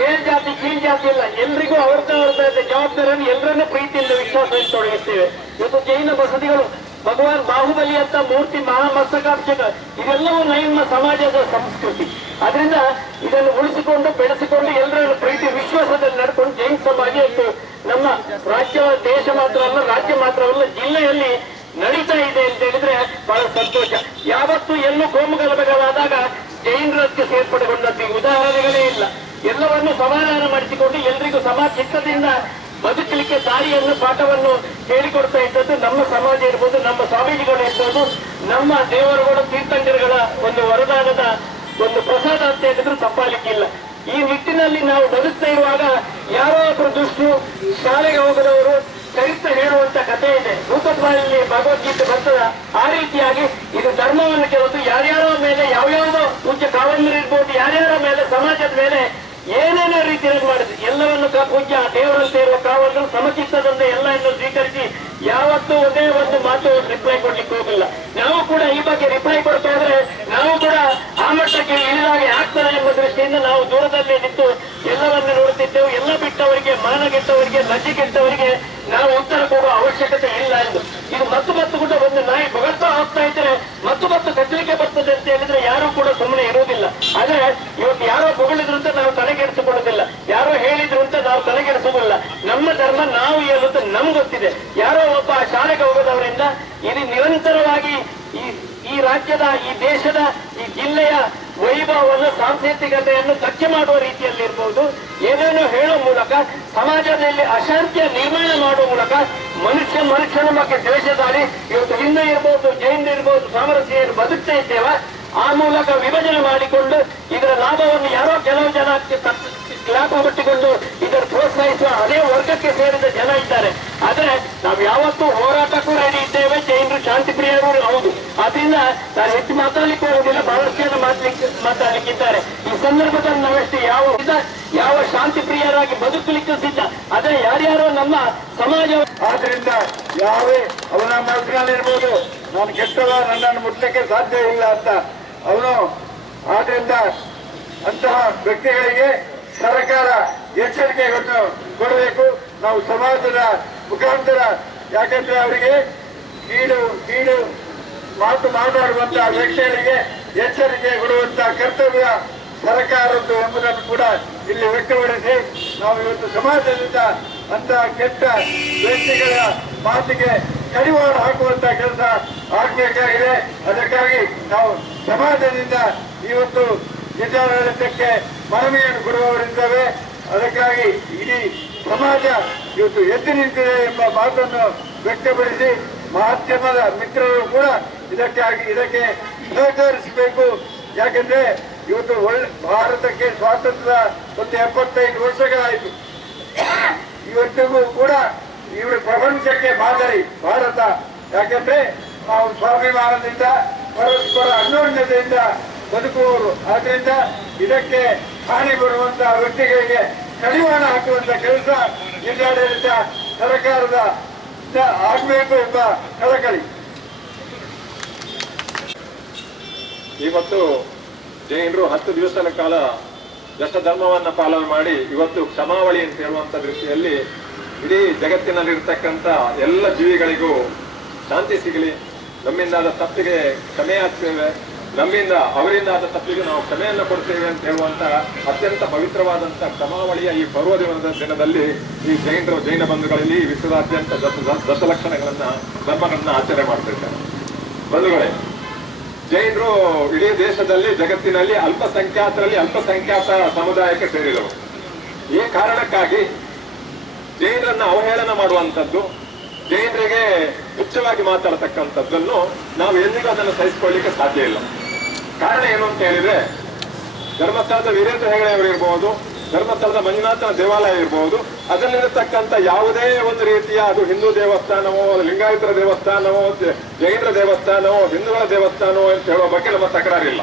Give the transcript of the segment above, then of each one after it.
ಮೇಲ್ಜಾತಿ ಕೀಳ್ ಜಾತಿ ಇಲ್ಲ. ಎಲ್ರಿಗೂ ಅವ್ರದ್ದೇ ಅವ್ರದ್ದೇ ಜವಾಬ್ದಾರಿಯನ್ನು ಎಲ್ಲರನ್ನೂ ಪ್ರೀತಿಯಿಂದ ವಿಶ್ವಾಸದಲ್ಲಿ ತೊಡಗಿಸ್ತೇವೆ. ಇವತ್ತು ಜೈನ ಬಸದಿಗಳು, ಭಗವಾನ್ ಬಾಹುಬಲಿ ಅಂತ ಮೂರ್ತಿ ಮಹಾಮಸ್ತಕಾಭಿಷೇಕ, ಇದೆಲ್ಲವೂ ನಮ್ಮ ಸಮಾಜದ ಸಂಸ್ಕೃತಿ. ಅದರಿಂದ ಇದನ್ನು ಉಳಿಸಿಕೊಂಡು, ಬೆಳೆಸಿಕೊಂಡು ಎಲ್ಲರನ್ನು ಪ್ರೀತಿ, ವಿಶ್ವಾಸದಲ್ಲಿ ನಡ್ಕೊಂಡು ಜೈನ ಸಮಾಜ ಇವತ್ತು ನಮ್ಮ ರಾಜ್ಯ, ದೇಶ ಮಾತ್ರ ಅಲ್ಲ, ರಾಜ್ಯ ಮಾತ್ರವಲ್ಲ ಜಿಲ್ಲೆಯಲ್ಲಿ ನಡೀತಾ ಇದೆ ಅಂತ ಹೇಳಿದ್ರೆ ಬಹಳ ಸಂತೋಷ. ಯಾವತ್ತು ಎಲ್ಲೂ ಕೋಮುಗಲಭೆಗಳಾದಾಗ ಜೈನರಕ್ಕೆ ಸೇರ್ಪಡೆಗೊಂಡದ್ದು ಈ ಉದಾಹರಣೆಗಳೇ ಇಲ್ಲ. ಎಲ್ಲವನ್ನು ಸಮಾಧಾನ ಮಾಡಿಸಿಕೊಂಡು ಎಲ್ರಿಗೂ ಸಮ ಚಿತ್ತದಿಂದ ಬದುಕಲಿಕ್ಕೆ ದಾರಿಯನ್ನು, ಪಾಠವನ್ನು ಹೇಳಿಕೊಡ್ತಾ ಇದ್ದದ್ದು ನಮ್ಮ ಸಮಾಜ ಇರ್ಬೋದು, ನಮ್ಮ ಸ್ವಾಮೀಜಿಗಳು ಇರ್ಬೋದು, ನಮ್ಮ ದೇವರುಗಳು, ತೀರ್ಥಂಕರಗಳ ಒಂದು ವರದಾನದ ಒಂದು ಪ್ರಸಾದ ಅಂತ ಹೇಳಿದ್ರು ತಪ್ಪಾಲಿಕ್ಕಿಲ್ಲ ಈ ನಿಟ್ಟಿನಲ್ಲಿ ನಾವು ಬದುಕ್ತಾ ಇರುವಾಗ ಯಾರೋ ಒಬ್ಬರು ದುಷ್ಟರು ಶಾಲೆಗೆ ಹೋಗದವರು ಚರಿತ್ರೆ ಹೇಳುವಂತ ಕಥೆ ಇದೆ. ಭೂತತ್ವದಲ್ಲಿ ಭಗವದ್ಗೀತೆ ಬರ್ತದ. ಆ ರೀತಿಯಾಗಿ ಇದು ಧರ್ಮವನ್ನು ಕೆಲವು ಯಾರ್ಯಾರೋ ಮೇಲೆ ಯಾವ್ಯಾವುದೋ ಪೂಜ್ಯ ಕಾವಂದರು ಇರ್ಬೋದು, ಯಾರ್ಯಾರ ಮೇಲೆ ಸಮಾಜದ ಮೇಲೆ ಏನೇನೋ ರೀತಿಯಲ್ಲಿ ಮಾಡಿದ್ರು. ಎಲ್ಲವನ್ನು ಆ ದೇವರಂತೆ ಇರುವ ಕಾವಲು ಸಮಚಿತ್ತದಿಂದ ಎಲ್ಲವನ್ನು ಸ್ವೀಕರಿಸಿ ಯಾವತ್ತೂ ಒಂದೇ ಒಂದು ಮಾತು ರಿಪ್ಲೈ ಕೊಡ್ಲಿಕ್ಕೆ ಹೋಗಿಲ್ಲ. ನಾವು ಕೂಡ ಈ ಬಗ್ಗೆ ರಿಪ್ಲೈ ಕೊಡ್ತಾ ಇದ್ರೆ ನಾವು ಕೂಡ ಆ ಮಟ್ಟಕ್ಕೆ ಇಳಿದಾಗೆ ಆಗ್ತಾರೆ ಎಂಬ ದೃಷ್ಟಿಯಿಂದ ನಾವು ದೂರದಲ್ಲೇ ನಿಂತು ಎಲ್ಲವನ್ನು ನೋಡುತ್ತಿದ್ದೆವು. ಎಲ್ಲ ಬಿಟ್ಟವರಿಗೆ ಮಾನಗೆಟ್ಟವರಿಗೆ ಲಜ್ಜೆಗೆಟ್ಟವರಿಗೆ ನಾವು ಉತ್ತರ ಕೊಡುವ ಅವಶ್ಯಕತೆ ಇಲ್ಲ ಎಂದು. ಇದು ಮತ್ತು ಮತ್ತು ಕೂಡ ಒಂದು ನಾಯಿ ಬಗಳ್ತಾ ಹೋಗ್ತಾ ಇದ್ರೆ ಮತ್ತು ಮತ್ತು ಕಟ್ಟಲಿಕ್ಕೆ ಬರ್ತದೆ ಅಂತ ಹೇಳಿದ್ರೆ ಯಾರು ಕೂಡ ಸುಮ್ಮನೆ ಇರುವುದಿಲ್ಲ. ಆದ್ರೆ ಇವತ್ತು ಯಾರೋ ಬೊಗಳಿದ್ರು ಅಂತ ನಾವು ತಲೆಗೆಡಿಸಿಕೊಳ್ಳುವುದಿಲ್ಲ ಯಾರೋ ನಾವು ತಲೆಗೆಡಿಸುವುದಿಲ್ಲ ನಮ್ಮ ಧರ್ಮ ನಾವು ಹೇಳುವುದು ನಮ್ಗೆ ಗೊತ್ತಿದೆ. ಯಾರೋ ಒಬ್ಬ ಶಾಲೆಗೆ ಹೋಗೋದವರಿಂದ ಇದು ನಿರಂತರವಾಗಿ ಈ ಈ ರಾಜ್ಯದ, ಈ ದೇಶದ, ಈ ಜಿಲ್ಲೆಯ ವೈಭವವನ್ನು, ಸಾಂಸ್ಕೃತಿಕತೆಯನ್ನು ಧಕ್ಕೆ ಮಾಡುವ ರೀತಿಯಲ್ಲಿ ಇರಬಹುದು ಏನೇನು ಹೇಳೋ ಮೂಲಕ, ಸಮಾಜದಲ್ಲಿ ಅಶಾಂತಿಯ ನಿರ್ಮಾಣ ಮಾಡುವ ಮೂಲಕ ಮನುಷ್ಯ ಮನುಷ್ಯನ ಬಗ್ಗೆ ದ್ವೇಷದಾರಿ ಇವತ್ತು ಹಿಂದೂ ಇರ್ಬೋದು, ಜೈನ್ ಇರ್ಬೋದು, ಸಾಮರಸ್ಯ ಬದುಕ್ತಾ ಇದ್ದೇವ? ಆ ಮೂಲಕ ವಿಭಜನೆ ಮಾಡಿಕೊಂಡು ಇದರ ಲಾಭವನ್ನು ಯಾರೋ ಕೆಲವು ಜನಕ್ಕೆ ಲಾಭ ಬಿಟ್ಟುಕೊಂಡು ಇದನ್ನು ಪ್ರೋತ್ಸಾಹಿಸುವ ಅದೇ ವರ್ಗಕ್ಕೆ ಸೇರಿದ ಜನ ಇದ್ದಾರೆ. ಆದ್ರೆ ನಾವು ಯಾವತ್ತೂ ಹೋರಾಟಕ್ಕೂ ರೆಡಿ ಇದ್ದೇವೆ. ಜೈನರು ಶಾಂತಿ ಪ್ರಿಯರು ಹೌದು. ಆದ್ರಿಂದ ನಾನು ಹೆಚ್ಚು ಮಾತಾಡ್ಲಿಕ್ಕೆ ಹೋಗುದಿಲ್ಲ ಬಹಳಷ್ಟು ಮಾತಾಡ್ಲಿಕ್ಕೆ ಮಾತಾಡ್ಲಿಕ್ಕಿದ್ದಾರೆ. ಈ ಸಂದರ್ಭದಲ್ಲಿ ನಾವೆಷ್ಟು ಯಾವ ಯಾವ ಶಾಂತಿ ಪ್ರಿಯರಾಗಿ ಬದುಕಲಿಕ್ಕೆ ಸಿದ್ಧ. ಆದ್ರೆ ಯಾರ್ಯಾರೋ ನಮ್ಮ ಸಮಾಜ ಆದ್ರಿಂದ ಯಾವೇ ಅವನ ಮನಸ್ಸಿನಲ್ಲಿರ್ಬೋದು ನಾನು ಕೆಟ್ಟವ, ನನ್ನನ್ನು ಮುಟ್ಲಿಕ್ಕೆ ಸಾಧ್ಯ ಇಲ್ಲ ಅಂತ ಅವನು. ಆದ್ರಿಂದ ಅಂತಹ ವ್ಯಕ್ತಿಗಳಿಗೆ ಸರ್ಕಾರ ಎಚ್ಚರಿಕೆಗಳನ್ನು ಕೊಡಬೇಕು. ನಾವು ಸಮಾಜದ ಮುಖಾಂತರ ಯಾಕಂದ್ರೆ ಅವರಿಗೆ ಕೀಡು ಕೀಡು ಮಾತು ಮಾತಾಡುವಂತಹ ವ್ಯಕ್ತಿಗಳಿಗೆ ಎಚ್ಚರಿಕೆ ಕೊಡುವಂತಹ ಕರ್ತವ್ಯ ಸರ್ಕಾರದ್ದು ಎಂಬುದನ್ನು ಕೂಡ ಇಲ್ಲಿ ವ್ಯಕ್ತಪಡಿಸಿ ನಾವು ಇವತ್ತು ಸಮಾಜದಿಂದ ಅಂತಹ ಕೆಟ್ಟ ವ್ಯಕ್ತಿಗಳ ಮಾತಿಗೆ ಕಡಿವಾಣ ಹಾಕುವಂತ ಕೆಲಸ ಆಗ್ಬೇಕಾಗಿದೆ. ಅದಕ್ಕಾಗಿ ನಾವು ಸಮಾಜದಿಂದ ಇವತ್ತು ಜಿಲ್ಲಾಡಳಿತಕ್ಕೆ ಮನವಿಯನ್ನು ಕೊಡುವವರಿದ್ದಾವೆ. ಅದಕ್ಕಾಗಿ ಇಡೀ ಸಮಾಜ ಇವತ್ತು ಎದ್ದು ನಿಂತಿದೆ ಎಂಬ ಮಾತನ್ನು ವ್ಯಕ್ತಪಡಿಸಿ ಮಾಧ್ಯಮದ ಮಿತ್ರರು ಕೂಡ ಇದಕ್ಕಾಗಿ ಇದಕ್ಕೆ ಸಹಕರಿಸಬೇಕು. ಯಾಕಂದ್ರೆ ಇವತ್ತು ಒಳ್ಳೆ ಭಾರತಕ್ಕೆ ಸ್ವಾತಂತ್ರ್ಯ ಒಂದು ಎಪ್ಪತ್ತೈದು ವರ್ಷಗಳಾಯಿತು. ಇವತ್ತಿಗೂ ಕೂಡ ಇವರು ಪ್ರಪಂಚಕ್ಕೆ ಮಾದರಿ ಭಾರತ. ಯಾಕಂದ್ರೆ ನಾವು ಸ್ವಾಭಿಮಾನದಿಂದ, ಪರಸ್ಪರ ಅನ್ಯೋನ್ಯತೆಯಿಂದ ಬದುಕುವವರು. ಆದ್ರಿಂದ ಇದಕ್ಕೆ ಹಾನಿ ಬರುವಂತಹ ವ್ಯಕ್ತಿಗಳಿಗೆ ಕಡಿವಾಣ ಹಾಕುವಂತ ಕೆಲಸ ಜಿಲ್ಲಾಡಳಿತ ಸರ್ಕಾರದ ಆಗಬೇಕು ಎಂಬ ಕಳಕಳಿ. ಇವತ್ತು ಜೈನರು ಹತ್ತು ದಿವಸಗಳ ಕಾಲ ದಶಧರ್ಮವನ್ನ ಪಾಲನೆ ಮಾಡಿ ಇವತ್ತು ಕ್ಷಮಾವಳಿ ಅಂತ ಹೇಳುವಂತ ದೃಷ್ಟಿಯಲ್ಲಿ ಇಡೀ ಜಗತ್ತಿನಲ್ಲಿರ್ತಕ್ಕಂಥ ಎಲ್ಲ ಜೀವಿಗಳಿಗೂ ಶಾಂತಿ ಸಿಗಲಿ. ನಮ್ಮಿಂದಾದ ತಪ್ಪಿಗೆ ಕ್ಷಮೆ ಹಾಕ್ತೇವೆ ನಮ್ಮಿಂದ, ಅವರಿಂದ ಆದ ತಪ್ಪಿಗೆ ನಾವು ಕ್ಷಮೆಯನ್ನು ಕೊಡ್ತೇವೆ ಅಂತ ಹೇಳುವಂತ ಅತ್ಯಂತ ಪವಿತ್ರವಾದಂತ ಕ್ರಮಾವಳಿಯ ಈ ಪರ್ವ ದಿನದ ದಿನದಲ್ಲಿ ಈ ಜೈನರು, ಜೈನ ಬಂಧುಗಳಲ್ಲಿ ವಿಶ್ವದಾದ್ಯಂತ ದಶ ದಶ- ದಶಲಕ್ಷಣಗಳನ್ನ ಧರ್ಮಗಳನ್ನ ಆಚರಣೆ ಮಾಡ್ತಿರ್ತಾರೆ ಬಂಧುಗಳೇ, ಜೈನರು ಇಡೀ ದೇಶದಲ್ಲಿ, ಜಗತ್ತಿನಲ್ಲಿ ಅಲ್ಪಸಂಖ್ಯಾತರಲ್ಲಿ ಅಲ್ಪಸಂಖ್ಯಾತ ಸಮುದಾಯಕ್ಕೆ ಸೇರಿದವರು. ಈ ಕಾರಣಕ್ಕಾಗಿ ಜೈನರನ್ನ ಅವಹೇಳನ ಮಾಡುವಂಥದ್ದು, ಜೈನರಿಗೆ ತುಚ್ಛವಾಗಿ ಮಾತಾಡತಕ್ಕಂಥದ್ದನ್ನು ನಾವು ಎಂದಿಗೂ ಅದನ್ನು ಸಹಿಸಿಕೊಳ್ಳಿಕ್ಕೆ ಸಾಧ್ಯ ಇಲ್ಲ. ಕಾರಣ ಏನು ಅಂತ ಹೇಳಿದ್ರೆ, ಧರ್ಮಸ್ಥಳದ ವೀರೇಂದ್ರ ಹೆಗಡೆ ಅವರು ಇರಬಹುದು ಧರ್ಮಸ್ಥಳದ ಮಂಜುನಾಥನ ದೇವಾಲಯ ಇರಬಹುದು ಅದರಲ್ಲಿರತಕ್ಕಂಥ ಯಾವುದೇ ಒಂದು ರೀತಿಯ ಅದು ಹಿಂದೂ ದೇವಸ್ಥಾನವೋ ಲಿಂಗಾಯತರ ದೇವಸ್ಥಾನವೋ ಜೈನರ ದೇವಸ್ಥಾನವೋ, ಹಿಂದೂಗಳ ದೇವಸ್ಥಾನವೋ ಅಂತ ಹೇಳುವ ಬಗ್ಗೆ ನಮ್ಮ ತಕರಾರಿಲ್ಲ.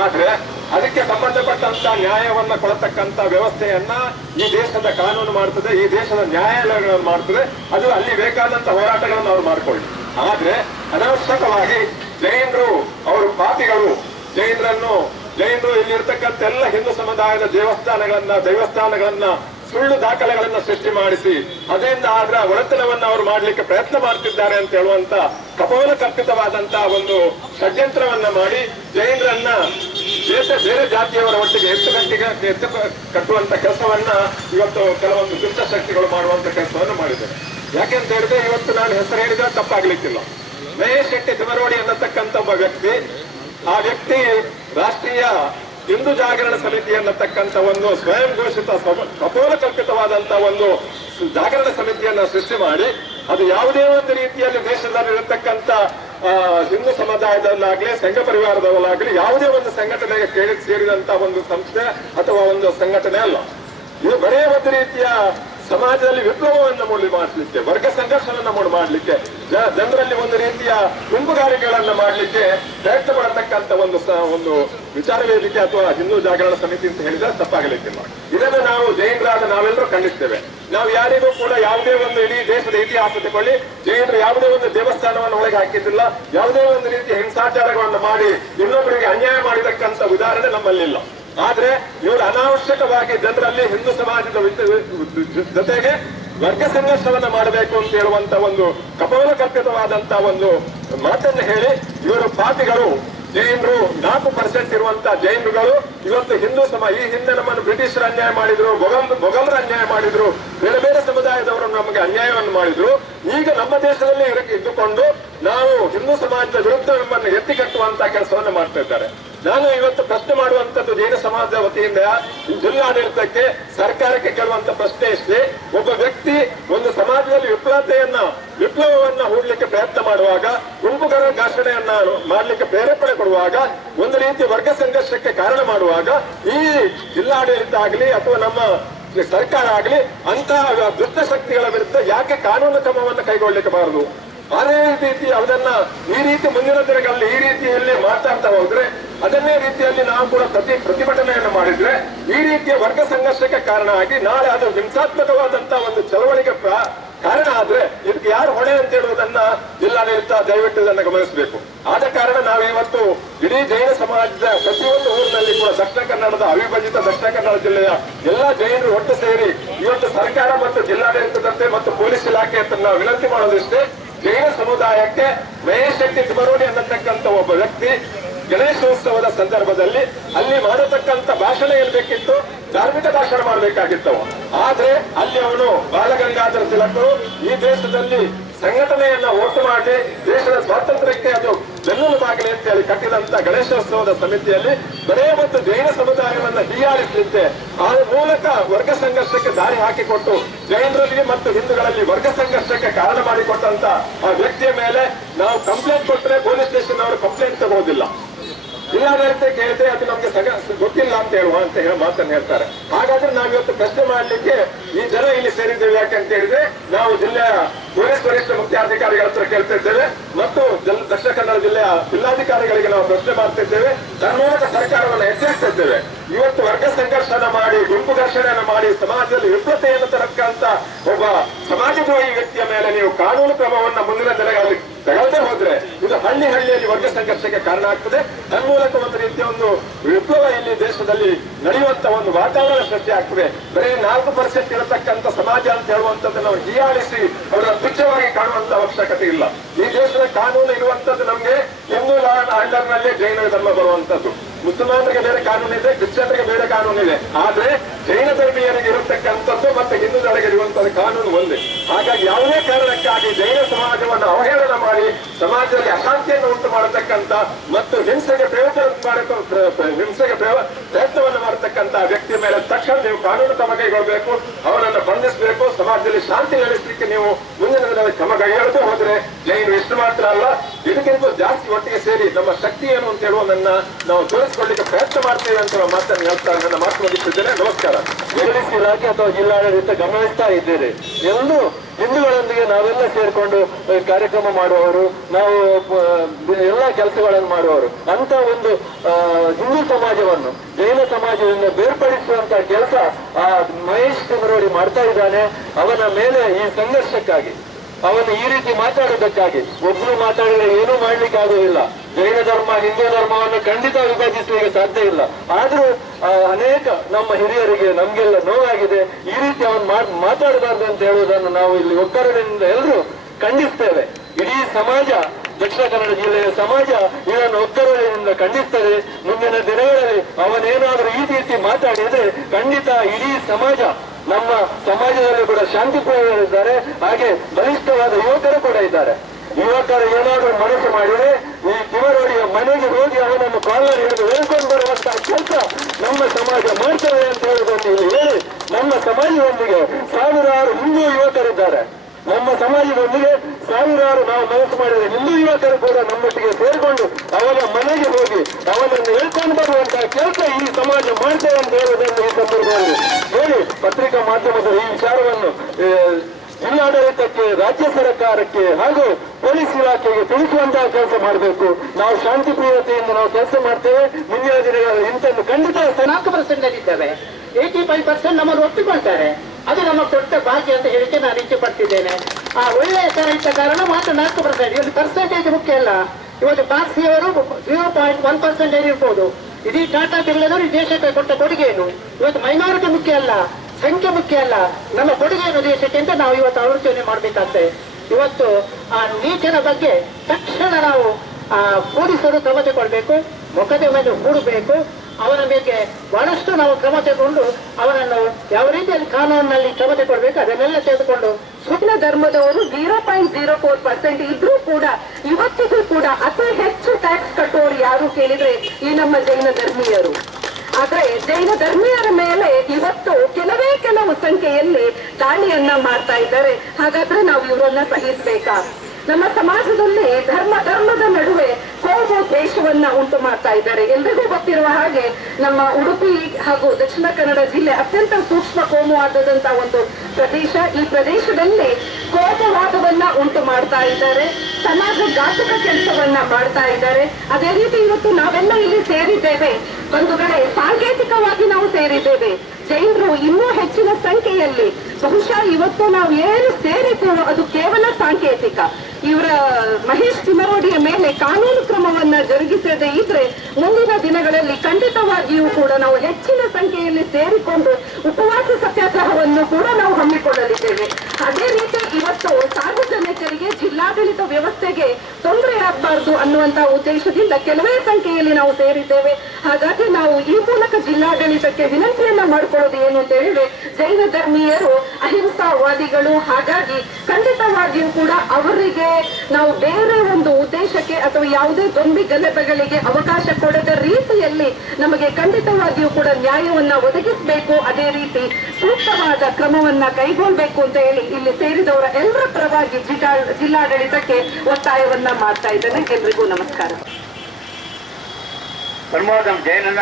ಆದ್ರೆ ಅದಕ್ಕೆ ಸಂಬಂಧಪಟ್ಟಂತ ನ್ಯಾಯವನ್ನ ಕೊಡತಕ್ಕಂತ ವ್ಯವಸ್ಥೆಯನ್ನ ಈ ದೇಶದ ಕಾನೂನು ಮಾಡ್ತದೆ, ಈ ದೇಶದ ನ್ಯಾಯಾಲಯಗಳನ್ನು ಮಾಡ್ತದೆ, ಅದು ಅಲ್ಲಿ ಬೇಕಾದಂತ ಹೋರಾಟಗಳನ್ನು ಅವ್ರು ಮಾಡ್ಕೊಳ್ಳಿ. ಆದ್ರೆ ಅನಾವಶ್ಯಕವಾಗಿ ಜೈನರು ಅವರು ಪಾಪಿಗಳು. ಜೈನರನ್ನು ಜೈನರು ಇಲ್ಲಿರ್ತಕ್ಕಂಥ ಎಲ್ಲ ಹಿಂದೂ ಸಮುದಾಯದ ದೇವಸ್ಥಾನಗಳನ್ನ ದೇವಸ್ಥಾನಗಳನ್ನ, ಸುಳ್ಳು ದಾಖಲೆಗಳನ್ನ ಸೃಷ್ಟಿ ಮಾಡಿಸಿ, ಅದರಿಂದ ಆದ್ರೆ ಒಡೆತನವನ್ನ ಅವರು ಮಾಡಲಿಕ್ಕೆ ಪ್ರಯತ್ನ ಮಾಡ್ತಿದ್ದಾರೆ ಅಂತ ಹೇಳುವಂತ ಕಪೋಲ ಕಲ್ಪಿತವಾದಂತಹ ಒಂದು ಷಡ್ಯಂತ್ರವನ್ನ ಮಾಡಿ ಜೈನರನ್ನ ದೇಶ ಬೇರೆ ಜಾತಿಯವರ ಒಟ್ಟಿಗೆ ಎತ್ತು ಗಂಟೆಗೆ ಎತ್ತು ಕಟ್ಟುವಂತ ಕೆಲಸವನ್ನ ಇವತ್ತು ಕೆಲವೊಂದು ದುಷ್ಟ ಶಕ್ತಿಗಳು ಮಾಡುವಂತ ಕೆಲಸವನ್ನು ಮಾಡಿದ್ದಾರೆ. ಯಾಕೆಂತ ಹೇಳಿದ್ರೆ ಇವತ್ತು ನಾನು ಹೆಸರು ಹೇಳಿದ್ರೆ ತಪ್ಪಾಗ್ಲಿಕ್ಕಿಲ್ಲ. ಮಹೇಶ್ ಶೆಟ್ಟಿ ತಿಮರೋಡಿ ಅನ್ನತಕ್ಕಂಥ ಒಬ್ಬ ವ್ಯಕ್ತಿ, ಆ ವ್ಯಕ್ತಿ ರಾಷ್ಟ್ರೀಯ ಹಿಂದೂ ಜಾಗರಣ ಸಮಿತಿ ಅನ್ನತಕ್ಕಂಥ ಒಂದು ಸ್ವಯಂ ಘೋಷಿತ ಕಪೋಲ ಕಲ್ಪಿತವಾದಂತ ಒಂದು ಜಾಗರಣ ಸಮಿತಿಯನ್ನ ಸೃಷ್ಟಿ ಮಾಡಿ, ಅದು ಯಾವುದೇ ಒಂದು ರೀತಿಯಲ್ಲಿ ದೇಶದಲ್ಲಿ ಇರತಕ್ಕಂತ ಹಿಂದೂ ಸಮುದಾಯದಲ್ಲಾಗ್ಲಿ, ಸಂಘ ಪರಿವಾರದಲ್ಲಾಗಲಿ ಯಾವುದೇ ಒಂದು ಸಂಘಟನೆಗೆ ಕೇಳಿ ಸೇರಿದಂತ ಒಂದು ಸಂಸ್ಥೆ ಅಥವಾ ಒಂದು ಸಂಘಟನೆ ಅಲ್ಲ. ಇದು ಬರೇ ಒಂದು ರೀತಿಯ ಸಮಾಜದಲ್ಲಿ ವಿಪ್ಲವವನ್ನು ಮೂಡಿ ಮಾಡಲಿಕ್ಕೆ ವರ್ಗ ಸಂಘರ್ಷವನ್ನು ಮೂಡಿ ಮಾಡಲಿಕ್ಕೆ ಜನರಲ್ಲಿ ಒಂದು ರೀತಿಯ ಗುಂಪುಗಾರಿಕೆಗಳನ್ನ ಮಾಡಲಿಕ್ಕೆ ಪ್ರಯತ್ನ ಪಡತಕ್ಕಂತ ಒಂದು ಒಂದು ವಿಚಾರ ವೇದಿಕೆ ಅಥವಾ ಹಿಂದೂ ಜಾಗರಣ ಸಮಿತಿ ಅಂತ ಹೇಳಿದ್ರೆ ತಪ್ಪಾಗಲಿಕ್ಕಿಲ್ಲ. ಇದನ್ನು ನಾವು ಜೈನರಾದ ನಾವೆಲ್ಲರೂ ಖಂಡಿಸ್ತೇವೆ. ನಾವು ಯಾರಿಗೂ ಕೂಡ ಯಾವುದೇ ಒಂದು ಇಡೀ ದೇಶದ ಇತಿಹಾಸ ತಗೊಳ್ಳಿ ಜೈನರು ಯಾವುದೇ ಒಂದು ದೇವಸ್ಥಾನವನ್ನು ಒಳಗೆ ಹಾಕಿದ್ದಿಲ್ಲ, ಯಾವುದೇ ಒಂದು ರೀತಿಯ ಹಿಂಸಾಚಾರಗಳನ್ನು ಮಾಡಿ ಇನ್ನೊಬ್ಬರಿಗೆ ಅನ್ಯಾಯ ಮಾಡಿದಕ್ಕಂತ ಉದಾಹರಣೆ ನಮ್ಮಲ್ಲಿಲ್ಲ. ಆದ್ರೆ ಇವರು ಅನಾವಶ್ಯಕವಾಗಿ ಜನರಲ್ಲಿ ಹಿಂದೂ ಸಮಾಜದ ಜೊತೆಗೆ ವರ್ಗ ಸಂಘರ್ಷವನ್ನ ಮಾಡಬೇಕು ಅಂತ ಹೇಳುವಂತ ಒಂದು ಕಪೋಲ ಕಲ್ಪಿತವಾದಂತ ಒಂದು ಮಾತನ್ನು ಹೇಳಿ ಇವರು ಪಾಪಿಗಳು, ಜೈನರು, ನಾಲ್ಕು ಪರ್ಸೆಂಟ್ ಇರುವಂತ ಜೈನರುಗಳು. ಇವತ್ತು ಹಿಂದೂ ಸಮ ಈ ಹಿಂದೆ ನಮ್ಮನ್ನು ಬ್ರಿಟಿಷರು ಅನ್ಯಾಯ ಮಾಡಿದ್ರು, ಮೊಘಲ್ ಮೊಘಲರು ಅನ್ಯಾಯ ಮಾಡಿದ್ರು, ಬೇರೆ ಬೇರೆ ಸಮುದಾಯದವರು ನಮಗೆ ಅನ್ಯಾಯವನ್ನು ಮಾಡಿದ್ರು. ಈಗ ನಮ್ಮ ದೇಶದಲ್ಲಿ ಇದ್ದುಕೊಂಡು ನಾವು ಹಿಂದೂ ಸಮಾಜದ ವಿರುದ್ಧ ನಮ್ಮನ್ನು ಎತ್ತಿ ಕಟ್ಟುವಂತ ಕೆಲಸವನ್ನು ಮಾಡ್ತಾ ಇದ್ದಾರೆ. ನಾನು ಇವತ್ತು ಪ್ರಶ್ನೆ ಮಾಡುವಂತದ್ದು ಜೈನ ಸಮಾಜದ ವತಿಯಿಂದ ಜಿಲ್ಲಾಡಳಿತಕ್ಕೆ ಸರ್ಕಾರಕ್ಕೆ ಕೇಳುವಂತ ಪ್ರಶ್ನೆ ಇಷ್ಟೇ. ಒಬ್ಬ ವ್ಯಕ್ತಿ ಒಂದು ಸಮಾಜದಲ್ಲಿ ವಿಪ್ಲವತೆಯನ್ನ, ವಿಪ್ಲವವನ್ನ ಹೂಡ್ಲಿಕ್ಕೆ ಪ್ರಯತ್ನ ಮಾಡುವಾಗ ಗುಂಪುಗಾರ ಘರ್ಷಣೆಯನ್ನ ಮಾಡ್ಲಿಕ್ಕೆ ಪ್ರೇರೇಪಣೆ ಕೊಡುವಾಗ, ಒಂದು ರೀತಿ ವರ್ಗ ಸಂಘರ್ಷಕ್ಕೆ ಕಾರಣ ಮಾಡುವಾಗ, ಈ ಜಿಲ್ಲಾಡಳಿತ ಆಗಲಿ ಅಥವಾ ನಮ್ಮ ಸರ್ಕಾರ ಆಗಲಿ ಅಂತಹ ದುಷ್ಟ ಶಕ್ತಿಗಳ ವಿರುದ್ಧ ಯಾಕೆ ಕಾನೂನು ಕ್ರಮವನ್ನು ಕೈಗೊಳ್ಳಲಿಕ್ಕೆ ಬಾರದು? ಅದೇ ರೀತಿ ಅದನ್ನ ಈ ರೀತಿ ಮುಂದಿನ ದಿನಗಳಲ್ಲಿ ಈ ರೀತಿಯಲ್ಲಿ ಮಾತಾಡ್ತಾ ಹೋದ್ರೆ ಅದನ್ನೇ ರೀತಿಯಲ್ಲಿ ನಾವು ಕೂಡ ಪ್ರತಿ ಪ್ರತಿಭಟನೆಯನ್ನು ಮಾಡಿದ್ರೆ ಈ ರೀತಿಯ ವರ್ಗ ಸಂಘರ್ಷಕ್ಕೆ ಕಾರಣ ಆಗಿ ನಾಳೆ ಅದು ಹಿಂಸಾತ್ಮಕವಾದಂತಹ ಒಂದು ಚಳವಳಿಗೆ ಕಾರಣ ಆದ್ರೆ ಇದಕ್ಕೆ ಯಾರು ಹೊಣೆ ಅಂತ ಹೇಳುವುದನ್ನ ಜಿಲ್ಲಾಡಳಿತ ದಯವಿಟ್ಟು ಇದನ್ನು ಗಮನಿಸಬೇಕು. ಆದ ಕಾರಣ ನಾವಿವತ್ತು ಇಡೀ ಜೈನ ಸಮಾಜದ ಪ್ರತಿಯೊಂದು ಊರಿನಲ್ಲಿ ಕೂಡ ದಕ್ಷಿಣ ಕನ್ನಡದ ಅವಿಭಜಿತ ದಕ್ಷಿಣ ಕನ್ನಡ ಜಿಲ್ಲೆಯ ಎಲ್ಲಾ ಜೈನರು ಒಟ್ಟು ಸೇರಿ ಇವತ್ತು ಸರ್ಕಾರ ಮತ್ತು ಜಿಲ್ಲಾಡಳಿತದಂತೆ ಮತ್ತು ಪೊಲೀಸ್ ಇಲಾಖೆ ಅಂತ ನಾವು ವಿನಂತಿ ಮಾಡೋದಿಷ್ಟೇ, ಜೈನ ಸಮುದಾಯಕ್ಕೆ ಮಹೇಶ್ ಶೆಟ್ಟಿ ತಿಮರೋಡಿ ಅನ್ನತಕ್ಕಂಥ ಒಬ್ಬ ವ್ಯಕ್ತಿ ಗಣೇಶೋತ್ಸವದ ಸಂದರ್ಭದಲ್ಲಿ ಅಲ್ಲಿ ಮಾಡತಕ್ಕಂಥ ಭಾಷಣ ಇರಬೇಕಿತ್ತು ಬೇಕಿತ್ತು? ಧಾರ್ಮಿಕ ಭಾಷಣ ಮಾಡಬೇಕಾಗಿತ್ತು ಆದ್ರೆ ಅಲ್ಲಿ ಅವನು ಬಾಲಗಂಗಾಧರ ತಿಲಕರು ಈ ದೇಶದಲ್ಲಿ ಸಂಘಟನೆಯನ್ನ ಒಟ್ಟು ಮಾಡಿ ದೇಶದ ಸ್ವಾತಂತ್ರ್ಯಕ್ಕೆ ಅದು ಬೆನ್ನೆಲುಬಾಗಲಿ ಅಂತ ಹೇಳಿ ಕಟ್ಟಿದಂತ ಗಣೇಶೋತ್ಸವದ ಸಮಿತಿಯಲ್ಲಿ ಬರೇ ಮತ್ತು ಜೈನ ಸಮುದಾಯವನ್ನ ಹೀಯಾಳಿಸಲಿಕ್ಕೆ ಆ ಮೂಲಕ ವರ್ಗ ಸಂಘರ್ಷಕ್ಕೆ ದಾರಿ ಹಾಕಿಕೊಟ್ಟು ಜೈನರಲ್ಲಿ ಮತ್ತು ಹಿಂದೂಗಳಲ್ಲಿ ವರ್ಗ ಸಂಘರ್ಷಕ್ಕೆ ಕಾರಣ ಮಾಡಿಕೊಟ್ಟಂತ ಆ ವ್ಯಕ್ತಿಯ ಮೇಲೆ ನಾವು ಕಂಪ್ಲೇಂಟ್ ಕೊಟ್ಟರೆ ಪೊಲೀಸ್ ಸ್ಟೇಷನ್ ಅವರು ಕಂಪ್ಲೇಂಟ್ ತಗೋದಿಲ್ಲ. ಜಿಲ್ಲಾಡಳಿತ ಕೇಳಿದ್ರೆ ಅದು ನಮ್ಗೆ ಸಗ ಗೊತ್ತಿಲ್ಲ ಅಂತ ಹೇಳುವ ಅಂತ ಹೇಳಿ ಮಾತನ್ನು ಹೇಳ್ತಾರೆ. ಹಾಗಾದ್ರೆ ನಾವಿವತ್ತು ಪ್ರಶ್ನೆ ಮಾಡ್ಲಿಕ್ಕೆ ಈ ಜನ ಇಲ್ಲಿ ಸೇರಿದ್ದೇವೆ ಯಾಕೆ ಅಂತ ಹೇಳಿದ್ರೆ, ನಾವು ಜಿಲ್ಲೆಯ ಪೊಲೀಸ್ ವರಿಷ್ಠ ಮುಖ್ಯಾಧಿಕಾರಿಗಳ ಹತ್ರ ಕೇಳ್ತಾ ಇದ್ದೇವೆ ಮತ್ತು ದಕ್ಷಿಣ ಕನ್ನಡ ಜಿಲ್ಲೆಯ ಜಿಲ್ಲಾಧಿಕಾರಿಗಳಿಗೆ ನಾವು ಪ್ರಶ್ನೆ ಮಾಡ್ತಿದ್ದೇವೆ ಕರ್ನಾಟಕ ಸರ್ಕಾರವನ್ನು ಎಚ್ಚರಿಸ್ತಾ ಇದ್ದೇವೆ. ಇವತ್ತು ವರ್ಗ ಸಂಘರ್ಷನ ಮಾಡಿ, ಗುಂಪು ಘರ್ಷಣೆಯನ್ನು ಮಾಡಿ, ಸಮಾಜದಲ್ಲಿ ವಿಫಲತೆಯನ್ನು ತರಕ್ಕಂತ ಒಬ್ಬ ಸಮಾಜದ್ರೋಹಿ ವ್ಯಕ್ತಿಯ ಮೇಲೆ ನೀವು ಕಾನೂನು ಕ್ರಮವನ್ನು ಮುಂದಿನ ದಿನಗಳಲ್ಲಿ ತಗೊಳ್ಳದೆ ಹೋದ್ರೆ ಇದು ಹಳ್ಳಿ ಹಳ್ಳಿಯಲ್ಲಿ ವರ್ಗ ಸಂಘರ್ಷಕ್ಕೆ ಕಾರಣ ಆಗ್ತದೆ. ತನ್ಮೂಲಕ ಒಂದು ರೀತಿಯ ಒಂದು ವಿಪ್ಲವ ಇಲ್ಲಿ ದೇಶದಲ್ಲಿ ನಡೆಯುವಂತ ಒಂದು ವಾತಾವರಣ ಸೃಷ್ಟಿ ಆಗ್ತದೆ. ಬರೀ ನಾಲ್ಕು ಪರ್ಸೆಂಟ್ ಇರತಕ್ಕಂಥ ಸಮಾಜ ಅಂತ ಹೇಳುವಂತದ್ದು ನಾವು ಹೀಯಾಳಿಸಿ ಅವರ ತುಚ್ಛವಾಗಿ ಕಾಣುವಂತ ಅವಶ್ಯಕತೆ ಇಲ್ಲ. ಈ ದೇಶದ ಕಾನೂನು ಇರುವಂತದ್ದು ನಮ್ಗೆ ಹಿಂದೂ ಲಾ ಅಂಡ್ ಆರ್ಡರ್ನಲ್ಲಿ ಜೈನ ಧರ್ಮ ಬರುವಂತದ್ದು ಮುಸಲ್ಮಾನರಿಗೆ ಬೇರೆ ಕಾನೂನು ಇದೆ ಕ್ರಿಶ್ಚಿಯನ್ರಿಗೆ ಬೇರೆ ಕಾನೂನು ಇದೆ ಆದ್ರೆ ಜೈನ ಧರ್ಮೀಯರಿಗೆ ಇರತಕ್ಕಂಥದ್ದು ಮತ್ತೆ ಹಿಂದೂಗಳಿಗೆ ಇರುವಂತದ್ದು ಕಾನೂನು ಒಂದೇ. ಹಾಗಾಗಿ ಯಾವುದೇ ಕಾರಣಕ್ಕಾಗಿ ಜೈನ ಸಮಾಜವನ್ನು ಅವಹೇಳನ ಮಾಡಿ ಸಮಾಜದಲ್ಲಿ ಅಶಾಂತಿಯನ್ನು ಉಂಟು ಮಾಡತಕ್ಕಂತ ಮತ್ತು ಹಿಂಸೆಗೆ ಪ್ರಯೋಜನ ಹಿಂಸೆಗೆ ಪ್ರಯ- ಪ್ರಯತ್ನವನ್ನು ಮಾಡತಕ್ಕಂತ ವ್ಯಕ್ತಿಯ ಮೇಲೆ ತಕ್ಷಣ ನೀವು ಕಾನೂನು ಕ್ರಮ ಕೈಗೊಳ್ಳಬೇಕು ಅವರನ್ನು ಬಂಧಿಸಬೇಕು, ಸಮಾಜದಲ್ಲಿ ಶಾಂತಿ ನೆಲೆಸಲಿಕ್ಕೆ ನೀವು ಮುಂದಿನ ದಿನದಲ್ಲಿ ಕ್ರಮ ಕೈಗೊಳ್ಳದೆ ಹೋದ್ರೆ ಜೈನು ಇಷ್ಟು ಮಾತ್ರ ಅಲ್ಲ ಇದಕ್ಕಿಂತ ಜಾಸ್ತಿ ಒಟ್ಟಿಗೆ ಸೇರಿ ನಮ್ಮ ಶಕ್ತಿ ಏನು ಅಂತ ಹೇಳುವುದನ್ನ ನಾವು ತೋರಿಸಿಕೊಳ್ಳಿಕ್ಕೆ ಪ್ರಯತ್ನ ಮಾಡ್ತೇವೆ ಅಂತ ಮಾತನ್ನು ಹೇಳ್ತಾ ನನ್ನ ಮಾತು ಮುಗಿಸಿದ್ದೇನೆ ನಮಸ್ಕಾರ. ಎಲ್ಲಿಸಿ ಇಲಾಖೆ ಅಥವಾ ಜಿಲ್ಲಾಡಳಿತ ಗಮನಿಸ್ತಾ ಇದ್ದೀರಿ. ಎಂದು ಹಿಂದೂಗಳೊಂದಿಗೆ ನಾವೆಲ್ಲ ಸೇರಿಕೊಂಡು ಕಾರ್ಯಕ್ರಮ ಮಾಡುವವರು, ನಾವು ಎಲ್ಲ ಕೆಲಸಗಳನ್ನು ಮಾಡುವವರು. ಅಂತ ಒಂದು ಹಿಂದೂ ಸಮಾಜವನ್ನು, ಜೈನ ಸಮಾಜದಿಂದ ಬೇರ್ಪಡಿಸುವಂತ ಕೆಲಸ ಆ ಮಹೇಶ್ ಕುಮರೋಡಿ ಮಾಡ್ತಾ ಇದ್ದಾನೆ. ಅವನ ಮೇಲೆ ಈ ಸಂಘರ್ಷಕ್ಕಾಗಿ, ಅವನು ಈ ರೀತಿ ಮಾತಾಡೋದಕ್ಕಾಗಿ. ಒಬ್ರು ಮಾತಾಡಿದ್ರೆ ಏನೂ ಮಾಡ್ಲಿಕ್ಕೆ ಆಗುವುದಿಲ್ಲ ಜೈನ ಧರ್ಮ, ಹಿಂದೂ ಧರ್ಮವನ್ನು ಖಂಡಿತ ವಿಭಜಿಸಲಿಕ್ಕೆ ಸಾಧ್ಯ ಇಲ್ಲ. ಆದ್ರೂ ಅನೇಕ ನಮ್ಮ ಹಿರಿಯರಿಗೆ ನಮ್ಗೆಲ್ಲ ನೋವಾಗಿದೆ. ಈ ರೀತಿ ಅವನು ಮಾತಾಡಬಾರ್ದು ಅಂತ ಹೇಳುವುದನ್ನು ನಾವು ಇಲ್ಲಿ ಒಕ್ಕರಡಿನಿಂದ ಎಲ್ಲರೂ ಖಂಡಿಸ್ತೇವೆ. ಇಡೀ ಸಮಾಜ, ದಕ್ಷಿಣ ಕನ್ನಡ ಜಿಲ್ಲೆಯ ಸಮಾಜ ಇದನ್ನು ಒಕ್ಕರಣೆಯಿಂದ ಖಂಡಿಸ್ತದೆ. ಮುಂದಿನ ದಿನಗಳಲ್ಲಿ ಅವನೇನಾದ್ರೂ ಈ ರೀತಿ ಮಾತಾಡಿದ್ರೆ ಖಂಡಿತ ಇಡೀ ಸಮಾಜ, ನಮ್ಮ ಸಮಾಜದಲ್ಲಿ ಕೂಡ ಶಾಂತಿ ಪ್ರಿಯರಿದ್ದಾರೆ ಹಾಗೆ ಬಲಿಷ್ಠವಾದ ಯುವಕರು ಕೂಡ ಇದ್ದಾರೆ. ಯುವಕರು ಏನಾದರೂ ಮನಸ್ಸು ಮಾಡಿದ್ರೆ ಈ ಕಿವರೋಡಿಯ ಮನೆಗೆ ಹೋಗಿ ಅವನನ್ನು ಕಾಲರ್ ಹಿಡಿದು ಹೇಳ್ಕೊಂಡು ಬರುವಂತಹ ಕೆಲಸ ನಮ್ಮ ಸಮಾಜ ಮಾಡ್ತದೆ ಅಂತ ಹೇಳುವುದನ್ನು ಇಲ್ಲಿ ಹೇಳಿ ನಮ್ಮ ಸಮಾಜದೊಂದಿಗೆ ಸಾವಿರಾರು ಹಿಂದೂ ಯುವಕರಿದ್ದಾರೆ. ನಮ್ಮ ಸಮಾಜದೊಂದಿಗೆ ಸಾವಿರಾರು ನಾವು ಮನಸ್ಸು ಮಾಡಿದರೆ ಹಿಂದೂ ಯುವಕರು ಕೂಡ ನಮ್ಮೊಟ್ಟಿಗೆ ಸೇರಿಕೊಂಡು ಅವನ ಮನೆಗೆ ಹೋಗಿ ಅವನನ್ನು ಹೇಳ್ಕೊಂಡು ಬರುವಂತಹ ಕೆಲಸ ಈ ಸಮಾಜ ಮಾಡ್ತೇವೆ ಅಂತ ಹೇಳುವುದನ್ನು ಈ ಸಂದರ್ಭದಲ್ಲಿ ಹೇಳಿ. ಪತ್ರಿಕಾ ಮಾಧ್ಯಮದ ಈ ವಿಚಾರವನ್ನು ಜಿಲ್ಲಾಡಳಿತಕ್ಕೆ ರಾಜ್ಯ ಸರ್ಕಾರಕ್ಕೆ ಹಾಗೂ ಪೊಲೀಸ್ ಇಲಾಖೆಗೆ ತಿಳಿಸುವಂತಹ ಕೆಲಸ ಮಾಡಬೇಕು. ನಾವು ಶಾಂತಿ ಪ್ರಿಯತೆಯಿಂದ ನಾವು ಕೆಲಸ ಮಾಡ್ತೇವೆ. ಮುಂದಿನ ದಿನಗಳಲ್ಲಿ ಇಂಥದ್ದು ಖಂಡಿತ ನಾಲ್ಕು ಪರ್ಸೆಂಟ್ ಅಲ್ಲಿದ್ದೇವೆ ಏಯ್ಟಿ ಫೈವ್ ಪರ್ಸೆಂಟ್ ನಮ್ಮನ್ನು ಒಪ್ಪಿಕೊಳ್ತಾರೆ. ಅದು ನಮ್ಮ ದೊಡ್ಡ ಭಾಗ್ಯ ಅಂತ ಹೇಳಿಕೆ ನಾನು ಇಚ್ಛೆ ಪಡ್ತಿದ್ದೇನೆ ಆ ಒಳ್ಳೆಯ ಇದ್ದ ಕಾರಣ ಮಾತ್ರ ನಾಲ್ಕು ಪರ್ಸೆಂಟ್ ಇವತ್ತು ಪರ್ಸೆಂಟೇಜ್ ಮುಖ್ಯ ಅಲ್ಲ. ಇವತ್ತು ಬಾಕ್ಸಿಯವರು ಜೀರೋ ಪಾಯಿಂಟ್ ಒನ್ ಪರ್ಸೆಂಟ್ ಇರ್ಬೋದು ಇಡೀ ಟಾಟಾ ಈ ದೇಶಕ್ಕೆ ಕೊಟ್ಟ ಕೊಡುಗೆ ಏನು ಇವತ್ತು ಮೈನಾರಿಟಿ ಮುಖ್ಯ ಅಲ್ಲ. ಸಂಖ್ಯೆ ಮುಖ್ಯ ಅಲ್ಲ, ನಮ್ಮ ಕೊಡುಗೆ ಏನು ದೇಶಕ್ಕೆ ಅಂತ ನಾವು ಇವತ್ತು ಆಲೋಚನೆ ಮಾಡಬೇಕಾಗ್ತದೆ. ಇವತ್ತು ಆ ನೀಚನ ಬಗ್ಗೆ ತಕ್ಷಣ ನಾವು, ಆ, ಪೊಲೀಸರು ಕ್ರಮ ತಗೊಳ್ಬೇಕು ಮೇಲೆ ಹೂಡಬೇಕು, ಅವನ ಮೇಲೆ ಬಹಳಷ್ಟು ನಾವು ಕ್ರಮ ತಗೊಂಡು ಅವನನ್ನು ಯಾವ ರೀತಿಯಲ್ಲಿ ಕಾನೂನಿನಲ್ಲಿ ಕ್ರಮ ತಗೊಳ್ಬೇಕು ಅದನ್ನೆಲ್ಲ ತೆಗೆದುಕೊಂಡು ಸುಗ್ನ ಧರ್ಮದವರು zero point zero four percent ಇದ್ರೂ ಕೂಡ, ಇವತ್ತಿಗೂ ಕೂಡ ಅತಿ ಹೆಚ್ಚು ಟ್ಯಾಕ್ಸ್ ಕಟ್ಟೋರು ಯಾರು ಕೇಳಿದ್ರೆ ಈ ನಮ್ಮ ಜೈನ ಧರ್ಮೀಯರು. ಆದ್ರೆ ಜೈನ ಧರ್ಮೀಯರ ಮೇಲೆ ಇವತ್ತು ಕೆಲವೇ ಕೆಲವು ಸಂಖ್ಯೆಯಲ್ಲಿ ದಾಳಿಯನ್ನ ಮಾಡ್ತಾ ಇದ್ದಾರೆ. ಹಾಗಾದ್ರೆ ನಾವು ಇವರನ್ನ ಸಹಿಸ್ಬೇಕಾ? ನಮ್ಮ ಸಮಾಜದಲ್ಲಿ ಧರ್ಮ, ಧರ್ಮದ ನಡುವೆ ಕೋಮು ದ್ವೇಷವನ್ನ ಉಂಟು ಮಾಡ್ತಾ ಇದ್ದಾರೆ. ಎಲ್ರಿಗೂ ಗೊತ್ತಿರುವ ಹಾಗೆ ನಮ್ಮ ಉಡುಪಿ ಹಾಗೂ ದಕ್ಷಿಣ ಕನ್ನಡ ಜಿಲ್ಲೆ ಅತ್ಯಂತ ಸೂಕ್ಷ್ಮ ಕೋಮುವಾದದಂತ ಒಂದು ಪ್ರದೇಶ. ಈ ಪ್ರದೇಶದಲ್ಲಿ ಕೋಮುವಾದವನ್ನ ಉಂಟು ಮಾಡ್ತಾ ಇದ್ದಾರೆ. ಸಮಾಜ ಘಾತಕ ಕೆಲಸವನ್ನ ಮಾಡ್ತಾ ಇದ್ದಾರೆ. ಅದೇ ರೀತಿ ಇವತ್ತು ನಾವೆಲ್ಲ ಇಲ್ಲಿ ಸೇರಿದ್ದೇವೆ. ಒಂದು ಕಡೆ ಸಾಂಕೇತಿಕವಾಗಿ ನಾವು ಸೇರಿದ್ದೇವೆ. ಜೈನರು ಇನ್ನೂ ಹೆಚ್ಚಿನ ಸಂಖ್ಯೆಯಲ್ಲಿ. ಬಹುಶಃ ಇವತ್ತು ನಾವು ಏನು ಸೇರಿದ್ದೇವೋ ಅದು ಕೇವಲ ಸಾಂಕೇತಿಕ. ಇವರ ಮಹೇಶ್ ತಿಮರೋಡಿಯ ಮೇಲೆ ಕಾನೂನು ಕ್ರಮವನ್ನ ಜರುಗಿಸದೇ ಇದ್ರೆ ಮುಂದಿನ ದಿನಗಳಲ್ಲಿ ಖಂಡಿತವಾಗಿಯೂ ಕೂಡ ನಾವು ಹೆಚ್ಚಿನ ಸಂಖ್ಯೆಯಲ್ಲಿ ಸೇರಿಕೊಂಡು ಉಪವಾಸ ಸತ್ಯಾಗ್ರಹವನ್ನು ಕೂಡ ನಾವು ಹಮ್ಮಿಕೊಳ್ಳಲಿದ್ದೇವೆ. ಅದೇ ರೀತಿ ಇವತ್ತು ಸಾರ್ವಜನಿಕರಿಗೆ ಜಿಲ್ಲಾಡಳಿತ ವ್ಯವಸ್ಥೆಗೆ ತೊಂದರೆ ಆಗಬಾರದು ಅನ್ನುವಂತಹ ಉದ್ದೇಶದಿಂದ ಕೆಲವೇ ಸಂಖ್ಯೆಯಲ್ಲಿ ನಾವು ಸೇರಿದ್ದೇವೆ. ಹಾಗಾಗಿ ನಾವು ಈ ಮೂಲಕ ಜಿಲ್ಲಾಡಳಿತಕ್ಕೆ ವಿನಂತಿಯನ್ನ ಮಾಡಿಕೊಳ್ಳೋದು ಏನು ಅಂತ ಹೇಳಿದ್ರೆ ಜೈನ ಧರ್ಮೀಯರು, ಅಹಿಂಸಾವಾದಿಗಳು, ಹಾಗಾಗಿ ಖಂಡಿತವಾಗಿಯೂ ಕೂಡ ಅವರಿಗೆ ನಾವು ಬೇರೆ ಒಂದು ಉದ್ದೇಶಕ್ಕೆ ಅಥವಾ ಯಾವುದೇ ದೊಂಬಿ ಗಲಭೆಗಳಿಗೆ ಅವಕಾಶ ಕೊಡದ ರೀತಿಯಲ್ಲಿ ನಮಗೆ ಖಂಡಿತವಾಗಿಯೂ ಕೂಡ ನ್ಯಾಯವನ್ನ ಒದಗಿಸಬೇಕು. ಅದೇ ರೀತಿ ಸೂಕ್ತವಾದ ಕ್ರಮವನ್ನ ಕೈಗೊಳ್ಬೇಕು ಅಂತ ಹೇಳಿ ಇಲ್ಲಿ ಸೇರಿದವರ ಎಲ್ಲರ ಪರವಾಗಿ ಜಿಲ್ಲಾ ಜಿಲ್ಲಾಡಳಿತಕ್ಕೆ ಒತ್ತಾಯವನ್ನ ಮಾಡ್ತಾ ಇದ್ದೇನೆ. ಎಲ್ರಿಗೂ ನಮಸ್ಕಾರ. ಪ್ರಮೋದಂ ಜೈನನ